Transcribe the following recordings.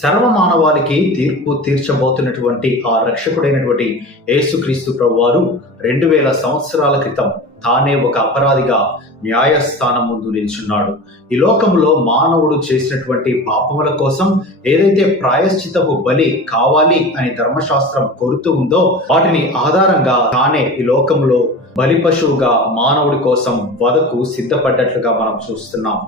సర్వమానవాళికి తీర్పు తీర్చబోతున్నటువంటి ఆ రక్షకుడైనటువంటి యేసుక్రీస్తు ప్రభువారు 2000 సంవత్సరాల క్రితం తానే ఒక అపరాధిగా న్యాయస్థానం ముందు నిల్చున్నాడు. ఈ లోకంలో మానవుడు చేసినటువంటి పాపముల కోసం ఏదైతే ప్రాయశ్చితపు బలి కావాలి అని ధర్మశాస్త్రం కోరుతూ ఉందో వాటిని ఆధారంగా తానే ఈ లోకంలో బలి పశువుగా మానవుడి కోసం వధకు సిద్ధపడ్డట్లుగా మనం చూస్తున్నాం.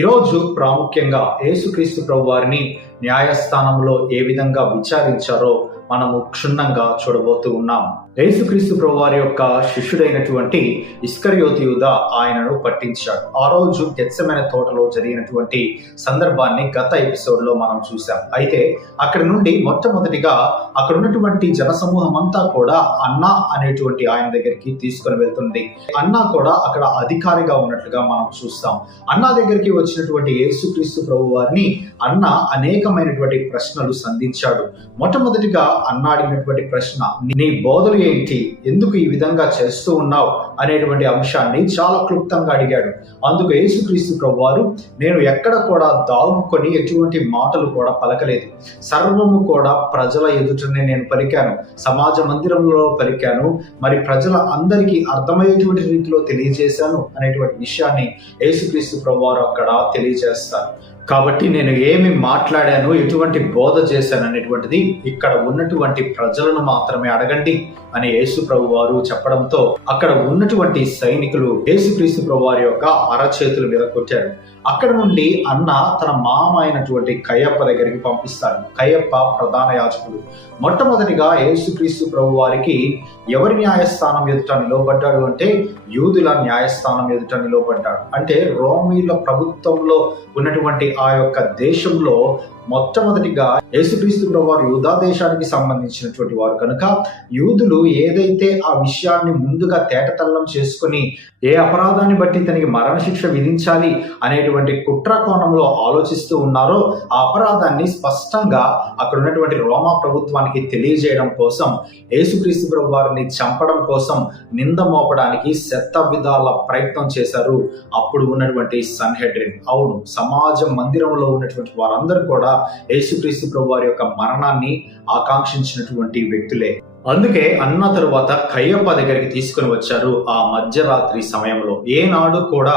ఈరోజు ప్రాముఖ్యంగా యేసుక్రీస్తు ప్రభువారిని న్యాయస్థానంలో ఏ విధంగా విచారించారో మనము క్షుణ్ణంగా చూడబోతూ ఉన్నాం. యేసుక్రీస్తు ప్రభువారి యొక్క శిష్యుడైనటువంటి ఇస్కరియోతు యూదా ఆయనను పట్టించాడు. ఆ రోజు గెత్సెమనే తోటలో జరిగినటువంటి సందర్భాన్ని గత ఎపిసోడ్ లో మనం చూసాం. అయితే అక్కడి నుండి మొట్టమొదటిగా అక్కడ ఉన్నటువంటి జనసమూహం అంతా కూడా అన్నా అనేటువంటి ఆయన దగ్గరికి తీసుకొని వెళ్తుంది. అన్నా కూడా అక్కడ అధికారిగా ఉన్నట్లుగా మనం చూస్తాం. అన్నా దగ్గరికి వచ్చినటువంటి యేసుక్రీస్తు ప్రభువారిని అన్న అనేకమైనటువంటి ప్రశ్నలు సంధించాడు. మొట్టమొదటిగా అన్న అడిగినటువంటి ప్రశ్న, నీ బోధలు ఏంటి, ఎందుకు ఈ విధంగా చేస్తూ ఉన్నావు అనేటువంటి అంశాన్ని చాలా క్లుప్తంగా అడిగాడు. అందుకు యేసుక్రీస్తు ప్రభువారు, నేను ఎక్కడ కూడా దాగుకొని ఎటువంటి మాటలు కూడా పలకలేదు, సర్వము కూడా ప్రజల ఎదుటనే నేను పలికాను, సమాజ మందిరంలో పలికాను, మరి ప్రజల అందరికీ అర్థమయ్యేటువంటి రీతిలో తెలియజేశాను అనేటువంటి విషయాన్ని యేసుక్రీస్తు ప్రభువారు అక్కడ తెలియజేస్తారు. కాబట్టి నేను ఏమి మాట్లాడాను, ఎటువంటి బోధ చేశాను అనేటువంటిది ఇక్కడ ఉన్నటువంటి ప్రజలను మాత్రమే అడగండి అని యేసు ప్రభు వారు చెప్పడంతో అక్కడ ఉన్నటువంటి సైనికులు యేసుక్రీస్తు ప్రభు వారి యొక్క అరచేతుల మీద కొట్టారు. అక్కడ నుండి అన్న తన మామ అయినటువంటి కయ్యప్ప దగ్గరికి పంపిస్తాడు. కయ్యప్ప ప్రధాన యాజకుడు. మొట్టమొదటిగా యేసుక్రీస్తు ప్రభు వారికి ఎవరి న్యాయస్థానం ఎదుట నిలవబడ్డాడు అంటే యూదుల న్యాయస్థానం ఎదుట నిలవబడ్డాడు. అంటే రోమీల ప్రభుత్వంలో ఉన్నటువంటి ఆ యొక్క దేశంలో మొట్టమొదటిగా యేసుక్రీస్తు ప్రభువారు యూదా దేశానికి సంబంధించినటువంటి వారు కనుక యూదులు ఏదైతే ఆ విషయాన్ని ముందుగా తేటతల్లం చేసుకుని ఏ అపరాధాన్ని బట్టి తనకి మరణశిక్ష విధించాలి అనేటువంటి కుట్ర కోణంలో ఆలోచిస్తూ ఉన్నారో ఆ అపరాధాన్ని స్పష్టంగా అక్కడ ఉన్నటువంటి రోమా ప్రభుత్వానికి తెలియజేయడం కోసం యేసుక్రీస్తు ప్రభువారిని చంపడం కోసం నింద మోపడానికి శత విధాల ప్రయత్నం చేశారు అప్పుడు ఉన్నటువంటి సన్హెడ్రిన్. అవును, సమాజ మందిరంలో ఉన్నటువంటి వారందరూ కూడా యేసుక్రీస్తు ప్రభువారి యొక్క మరణాన్ని ఆకాంక్షించినటువంటి వ్యక్తులే. అందుకే అన్న తరువాత కయ్యప్ప దగ్గరికి తీసుకుని వచ్చారు. ఆ మధ్యరాత్రి సమయంలో ఏనాడు కూడా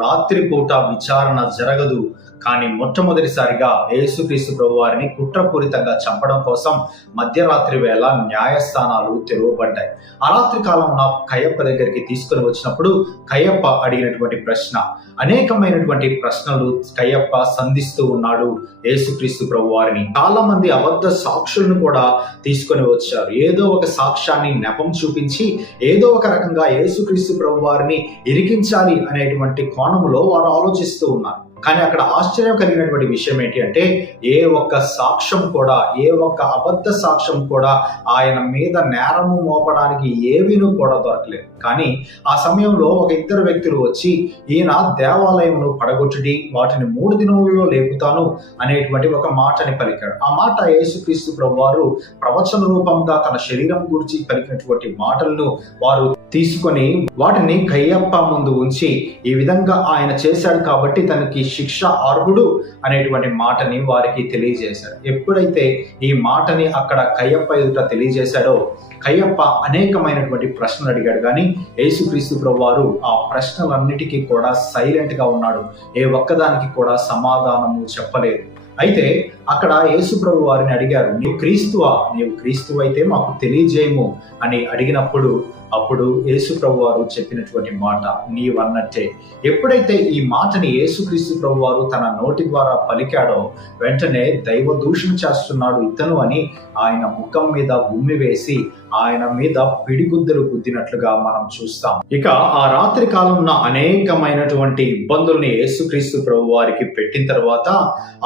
రాత్రిపూట విచారణ జరగదు, కానీ మొట్టమొదటిసారిగా యేసుక్రీస్తు ప్రభువారిని కుట్రపూరితంగా చంపడం కోసం మధ్యరాత్రి వేళ న్యాయస్థానాలు తెరవబడ్డాయి. ఆ రాత్రి కాలంలో కయ్యప్ప దగ్గరికి తీసుకుని వచ్చినప్పుడు కయ్యప్ప అడిగినటువంటి ప్రశ్న, అనేకమైనటువంటి ప్రశ్నలు కయ్యప్ప సంధిస్తూ ఉన్నాడు యేసుక్రీస్తు ప్రభువారిని. చాలా మంది అబద్ధ సాక్షులను కూడా తీసుకొని వచ్చారు. ఏదో ఒక సాక్ష్యాన్ని నెపం చూపించి ఏదో ఒక రకంగా యేసుక్రీస్తు ప్రభువారిని ఇరికించాలి అనేటువంటి కోణంలో వారు ఆలోచిస్తూ ఉన్నారు. కానీ అక్కడ ఆశ్చర్యం కలిగినటువంటి విషయం ఏంటి అంటే ఏ ఒక్క సాక్ష్యం కూడా, ఏ ఒక్క అబద్ధ సాక్ష్యం కూడా ఆయన మీద నేరము మోపడానికి ఏవీనూ కూడా దొరకలేదు. కానీ ఆ సమయంలో ఒక ఇద్దరు వ్యక్తులు వచ్చి ఈయన దేవాలయంలో పడగొట్టి వాటిని 3 దినములలో లేపుతాను అనేటువంటి ఒక మాటని పలికాడు. ఆ మాట యేసుక్రీస్తు ప్రభువారు ప్రవచన రూపంగా తన శరీరం గురించి పలికినటువంటి మాటలను వారు తీసుకొని వాటిని కయ్యప్ప ముందు ఉంచి ఈ విధంగా ఆయన చేశాడు కాబట్టి తనకి శిక్ష అర్హుడు అనేటువంటి మాటని వారికి తెలియజేశాడు. ఎప్పుడైతే ఈ మాటని అక్కడ కయ్యప్ప ఎదుట తెలియజేశాడో కయ్యప్ప అనేకమైనటువంటి ప్రశ్నలు అడిగాడు. కానీ యేసుక్రీస్తు ప్రభువారు ఆ ప్రశ్నలన్నిటికీ కూడా సైలెంట్ గా ఉన్నాడు. ఏ ఒక్కదానికి కూడా సమాధానము చెప్పలేదు. అయితే అక్కడ యేసు ప్రభు వారిని అడిగారు, నీవు క్రీస్తు అయితే మాకు తెలియజేయము అని అడిగినప్పుడు అప్పుడు యేసు ప్రభు వారు చెప్పినటువంటి మాట, నీవన్నట్టే. ఎప్పుడైతే ఈ మాటని యేసుక్రీస్తు ప్రభు వారు తన నోటి ద్వారా పలికాడో వెంటనే దైవ దూషణ చేస్తున్నాడు ఇతను అని ఆయన ముఖం మీద ఉమ్మి వేసి ఆయన మీద పిడిగుద్దలు గుద్దినట్లుగా మనం చూస్తాం. ఇక ఆ రాత్రి కాలంలో అనేకమైనటువంటి ఇబ్బందుల్ని యేసుక్రీస్తు ప్రభు వారికి పెట్టిన తర్వాత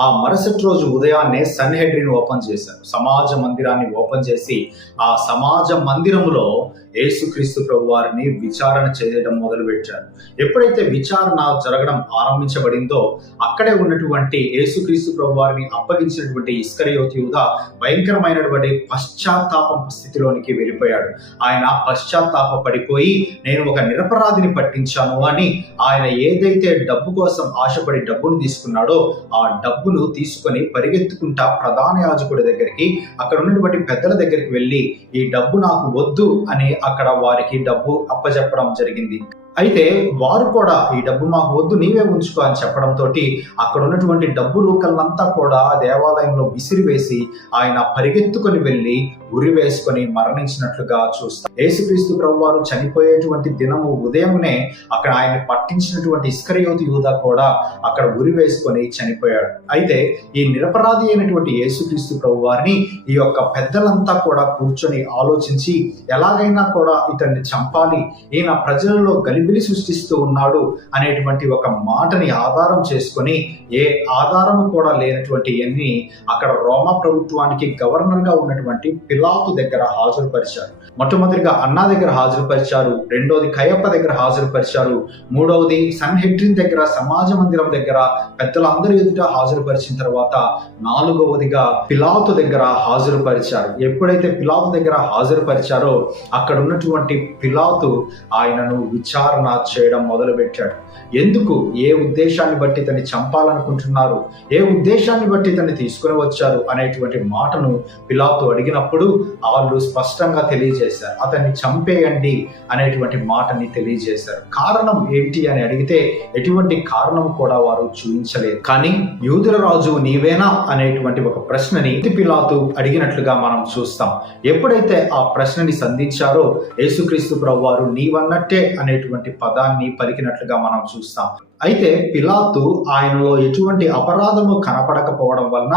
ఆ మరుసటి రోజు ఉదయాన్నే సన్హెడ్రిన్ ఓపెన్ చేశారు. సమాజ మందిరాన్ని ఓపెన్ చేసి ఆ సమాజ మందిరంలో యేసుక్రీస్తు ప్రభు వారిని విచారణ చేయడం మొదలుపెట్టారు. ఎప్పుడైతే విచారణ జరగడం ఆరంభించబడిందో అక్కడే ఉన్నటువంటి యేసుక్రీస్తు ప్రభు వారిని అప్పగించినటువంటి ఇస్కరియోతు యూదా భయంకరమైనటువంటి పశ్చాత్తాపం స్థితిలోనికి వెళ్ళిపోయాడు. ఆయన పశ్చాత్తాప పడిపోయి నేను ఒక నిరపరాధిని పట్టించాను అని ఆయన ఏదైతే డబ్బు కోసం ఆశపడి డబ్బును తీసుకున్నాడో ఆ డబ్బును తీసుకొని పరిగెత్తుకుంటా ప్రధాన యాజకుడి దగ్గరికి, అక్కడ ఉన్నటువంటి పెద్దల దగ్గరికి వెళ్ళి ఈ డబ్బు నాకు వద్దు అని అక్కడ వారికి డబ్బు అప్పచెప్పడం జరిగింది. అయితే వారు కూడా ఈ డబ్బు మాకు వద్దు, నీవే ఉంచుకో అని చెప్పడంతో అక్కడ ఉన్నటువంటి డబ్బు రూకల్నంతా కూడా దేవాలయంలో విసిరివేసి ఆయన పరిగెత్తుకొని వెళ్ళి ఉరి వేసుకొని మరణించినట్లుగా చూస్తాం. యేసుక్రీస్తు ప్రభు వారు చనిపోయేటువంటి దినము ఉదయమునే అక్కడ ఆయన పట్టించినటువంటి ఇస్కరియోతు యూదా కూడా అక్కడ ఉరి వేసుకొని చనిపోయాడు. అయితే ఈ నిరపరాధి అయినటువంటి యేసుక్రీస్తు ప్రభు వారిని ఈ యొక్క పెద్దలంతా కూడా కూర్చొని ఆలోచించి ఎలాగైనా కూడా ఇతన్ని చంపాలి, ఈయన ప్రజలలో గలిబిలి సృష్టిస్తూ ఉన్నాడు అనేటువంటి ఒక మాటని ఆధారం చేసుకొని ఏ ఆధారము కూడా లేనటువంటి ఎన్ని అక్కడ రోమా ప్రభుత్వానికి గవర్నర్ గా ఉన్నటువంటి పిలాతు దగ్గర హాజరుపరిచారు. మొట్టమొదటిగా అన్నా దగ్గర హాజరుపరిచారు, రెండోది కయప్ప దగ్గర హాజరుపరిచారు, మూడవది సన్హెడ్రిన్ దగ్గర సమాజ మందిరం దగ్గర పెద్దలందరూ ఎదుట హాజరుపరిచిన తర్వాత నాలుగవదిగా పిలాతు దగ్గర హాజరుపరిచారు. ఎప్పుడైతే పిలాతు దగ్గర హాజరుపరిచారో అక్కడ ఉన్నటువంటి పిలాతు ఆయనను విచారణ చేయడం మొదలుపెట్టాడు. ఎందుకు, ఏ ఉద్దేశాన్ని బట్టి తన్ని చంపాలనుకుంటున్నారు, ఏ ఉద్దేశాన్ని బట్టి తన్ని తీసుకుని వచ్చారు అనేటువంటి మాటను పిలాతు అడిగినప్పుడు వాళ్ళు స్పష్టంగా తెలియజేశారు, అతన్ని చంపేయండి అనేటువంటి మాటని తెలియజేశారు. కారణం ఏంటి అని అడిగితే ఎటువంటి కారణం కూడా వారు చూపించలేదు. కానీ యూదుల రాజు నీవేనా అనేటువంటి ఒక ప్రశ్నని పిలాతు అడిగినట్లుగా మనం చూస్తాం. ఎప్పుడైతే ఆ ప్రశ్నని సంధించారో యేసుక్రీస్తు ప్రభు వారు నీవన్నట్టే అనేటువంటి పదాన్ని పలికినట్లుగా మనం చూస్తాం. అయితే పిలాతు ఆయనలో ఎటువంటి అపరాధము కనపడకపోవడం వలన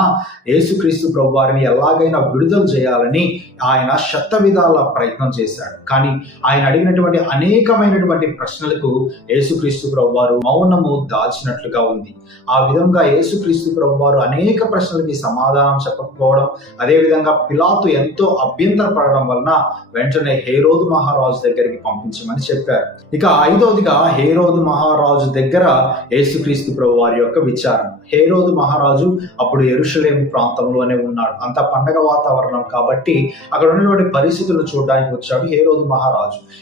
యేసుక్రీస్తు ప్రభు వారిని ఎలాగైనా విడుదల చేయాలని ఆయన శత విధాల ప్రయత్నం చేశాడు. కానీ ఆయన అడిగినటువంటి అనేకమైనటువంటి ప్రశ్నలకు యేసుక్రీస్తు ప్రభు వారు మౌనము దాచినట్లుగా ఉంది. ఆ విధంగా యేసుక్రీస్తు ప్రభు వారు అనేక ప్రశ్నలకి సమాధానం చెప్పకపోవడం, అదేవిధంగా పిలాతు ఎంతో అభ్యంతరపడడం వలన వెంటనే హేరోదు మహారాజు దగ్గరికి పంపించమని చెప్పారు. ఇక ఐదవదిగా హేరోదు మహారాజు దగ్గర యేసుక్రీస్తు ప్రభు వారి యొక్క విచారణ. హేరోదు మహారాజు అప్పుడు యెరూషలేము ప్రాంతంలోనే ఉన్నాడు. అంత పండగ వాతావరణం కాబట్టి అక్కడ ఉన్నటువంటి పరిస్థితులను చూడడానికి వచ్చాడు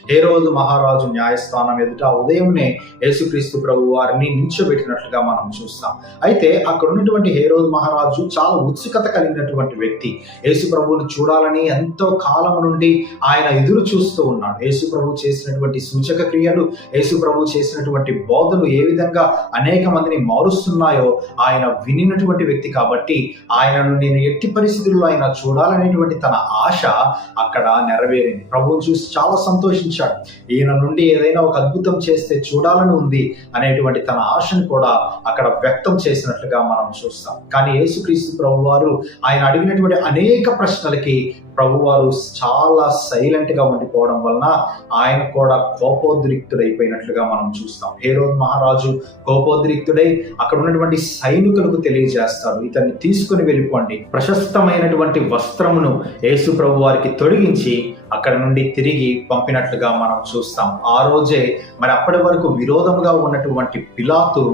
హేరోదు మహారాజు న్యాయస్థానం ఎదుట ఉదయంనే యేసుక్రీస్తు ప్రభు వారిని నిల్చోబెట్టినట్లుగా మనం చూస్తాం. అయితే అక్కడ ఉన్నటువంటి హేరోదు మహారాజు చాలా ఉత్సుకత కలిగినటువంటి వ్యక్తి. యేసు ప్రభువుని చూడాలని ఎంతో కాలం నుండి ఆయన ఎదురు చూస్తూ ఉన్నాడు. యేసు ప్రభు చేసినటువంటి సూచక క్రియలు, యేసు ప్రభు చేసినటువంటి బోధలు ఏ విధంగా అనేక మందిని మారుస్తున్నాయో ఆయన వినినటువంటి వ్యక్తి కాబట్టి ఆయనను నేను ఎట్టి పరిస్థితుల్లో ఆయన చూడాలనేటువంటి తన ఆశ అక్కడ నెరవేరింది. ప్రభువుని చూసి చాలా సంతోషించాడు. ఈయన నుండి ఏదైనా ఒక అద్భుతం చేస్తే చూడాలని ఉంది అనేటువంటి తన ఆశను కూడా అక్కడ వ్యక్తం చేసినట్లుగా మనం చూస్తాం. కానీ యేసుక్రీస్తు ప్రభు వారు ఆయన అడిగినటువంటి అనేక ప్రశ్నలకి ప్రభువారు చాలా సైలెంట్ గా ఉండిపోవడం వలన ఆయన కూడా కోపోద్రిక్తుడైపోయినట్లుగా మనం చూస్తాం. హేరోదు మహారాజు కోపోద్రిక్తుడై అక్కడ ఉన్నటువంటి సైనికులకు తెలియజేస్తాడు, ఇతన్ని తీసుకుని వెళ్ళిపోండి. ప్రశస్తమైనటువంటి వస్త్రమును యేసు ప్రభు వారికి తొడిగించి అక్కడ నుండి తిరిగి పంపినట్లుగా మనం చూస్తాం. ఆ రోజే మరి అప్పటి వరకు విరోధముగా ఉన్నటువంటి పిలాతు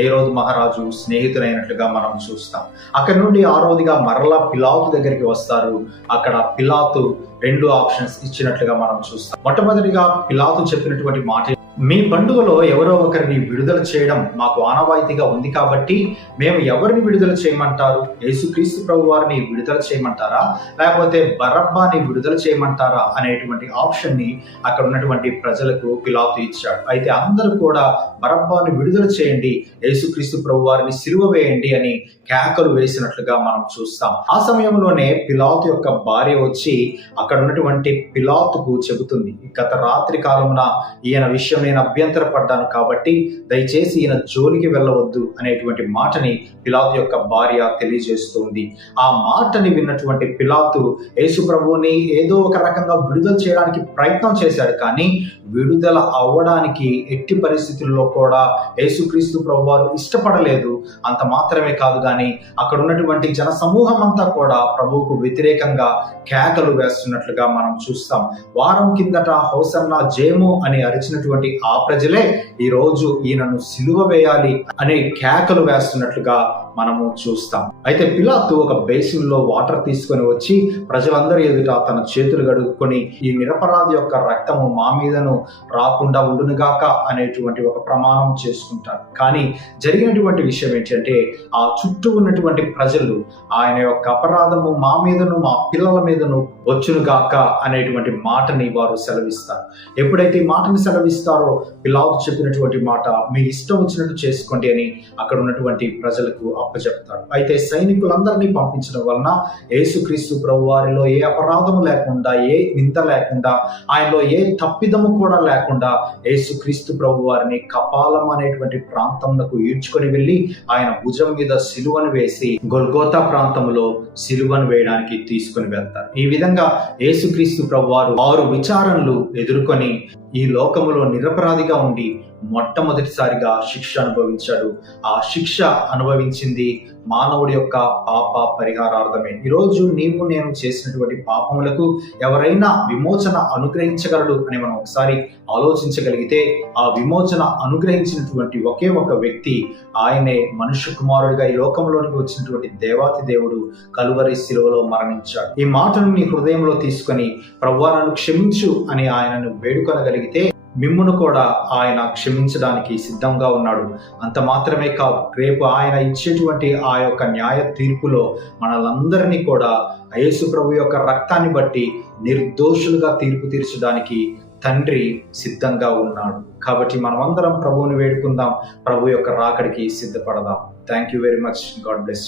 హేరోదు మహారాజు స్నేహితులైనట్లుగా మనం చూస్తాం. అక్కడి నుండి ఆ రోజుగా మరలా పిలాతు దగ్గరికి వస్తారు. అక్కడ పిలాతు రెండు ఆప్షన్స్ ఇచ్చినట్లుగా మనం చూస్తాం. మొట్టమొదటిగా పిలాతు చెప్పినటువంటి మాట, మీ పండుగలో ఎవరో ఒకరిని విడుదల చేయడం మాకు ఆనవాయితీగా ఉంది కాబట్టి మేము ఎవరిని విడుదల చేయమంటారు? యేసుక్రీస్తు ప్రభు వారిని విడుదల చేయమంటారా, లేకపోతే బరబ్బాని విడుదల చేయమంటారా అనేటువంటి ఆప్షన్ ని అక్కడ ఉన్నటువంటి ప్రజలకు పిలాతు ఇచ్చాడు. అయితే అందరూ కూడా బరబ్బాని విడుదల చేయండి, యేసుక్రీస్తు ప్రభు వారిని సిలువ వేయండి అని కేకలు వేసినట్లుగా మనం చూస్తాం. ఆ సమయంలోనే పిలాతు యొక్క భార్య వచ్చి అక్కడ ఉన్నటువంటి పిలాతుకు చెబుతుంది, గత రాత్రి కాలమున ఈయన విషయం నేను అభ్యంతరపడ్డాను కాబట్టి దయచేసి ఈయన జోలికి వెళ్ళవద్దు అనేటువంటి మాటని పిలాతు యొక్క భార్య తెలియజేస్తుంది. ఆ మాటని విన్నటువంటి పిలాతు యేసు ప్రభువుని ఏదో ఒక రకంగా విడుదల చేయడానికి ప్రయత్నం చేశాడు, కానీ విడుదల అవ్వడానికి ఎట్టి పరిస్థితుల్లో కూడా యేసుక్రీస్తు ప్రభువారు ఇష్టపడలేదు. అంత మాత్రమే కాదు కానీ అక్కడ ఉన్నటువంటి జన సమూహం అంతా కూడా ప్రభువుకు వ్యతిరేకంగా కేకలు వేస్తున్నట్లుగా మనం చూస్తాం. వారం కిందట హోసన్నా జేము అని అరిచినటువంటి ఆ ప్రజలే ఈ రోజు ఈయనను సిలువ వేయాలి అనే కేకలు వేస్తున్నట్లుగా మనము చూస్తాం. అయితే పిలాతు ఒక బేసిన్ లో వాటర్ తీసుకొని వచ్చి ప్రజలందరి ఎదుట తన చేతులు గడుక్కొని ఈ నిరపరాధి యొక్క రక్తము మా మీదను రాకుండా ఉండునుగాక అనేటువంటి ఒక ప్రమాణం చేసుకుంటారు. కానీ జరిగినటువంటి విషయం ఏంటంటే ఆ చుట్టూ ఉన్నటువంటి ప్రజలు ఆయన యొక్క అపరాధము మా మీదను మా పిల్లల మీదను వచ్చునుగాక అనేటువంటి మాటని వారు సెలవిస్తారు. ఎప్పుడైతే ఈ మాటని సెలవిస్తారో పిలాతు చెప్పినటువంటి మాట మీ ఇష్టం వచ్చినట్టు చేసుకోండి అని అక్కడ ఉన్నటువంటి ప్రజలకు అప్పచెప్తాడు. అయితే సైనికులందరినీ పంపించడం వలన యేసుక్రీస్తు ప్రభు వారిలో ఏ అపరాధము లేకుండా, ఏ నింద లేకుండా, ఆయనలో ఏ తప్పిదము కూడా లేకుండా యేసుక్రీస్తు ప్రభు వారిని కపాలం అనేటువంటి ప్రాంతంలో ఈడ్చుకొని వెళ్ళి ఆయన భుజం మీద సిలువను వేసి గొల్గోతా ప్రాంతంలో సిలువను వేయడానికి తీసుకొని వెళ్తారు. ఈ విధంగా యేసుక్రీస్తు ప్రభు వారు 6 విచారణలు ఎదుర్కొని ఈ లోకములో నిరపరాధిగా ఉండి మొట్టమొదటిసారిగా శిక్ష అనుభవించాడు. ఆ శిక్ష అనుభవించింది మానవుడి యొక్క పాప పరిహారార్థమే. ఈరోజు నీవు నేను చేసినటువంటి పాపములకు ఎవరైనా విమోచన అనుగ్రహించగలడు అని మనం ఒకసారి ఆలోచించగలిగితే ఆ విమోచన అనుగ్రహించినటువంటి ఒకే ఒక వ్యక్తి ఆయనే మనుష్య కుమారుడిగా ఈ లోకంలోనికి వచ్చినటువంటి దేవాతి దేవుడు కలువరి శిలువలో మరణించాడు. ఈ మాటను నీ హృదయంలో తీసుకొని ప్రభువా నన్ను క్షమించు అని ఆయనను వేడుకొనగలిగితే మిమ్మును కూడా ఆయన క్షమించడానికి సిద్ధంగా ఉన్నాడు. అంత మాత్రమే కాదు, రేపు ఆయన ఇచ్చేటువంటి ఆ యొక్క న్యాయ తీర్పులో మనలందరినీ కూడా యేసు ప్రభు యొక్క రక్తాన్ని బట్టి నిర్దోషులుగా తీర్పు తీర్చడానికి తండ్రి సిద్ధంగా ఉన్నాడు. కాబట్టి మనమందరం ప్రభువుని వేడుకుందాం, ప్రభు యొక్క రాకడికి సిద్ధపడదాం. Thank you very much. God bless you.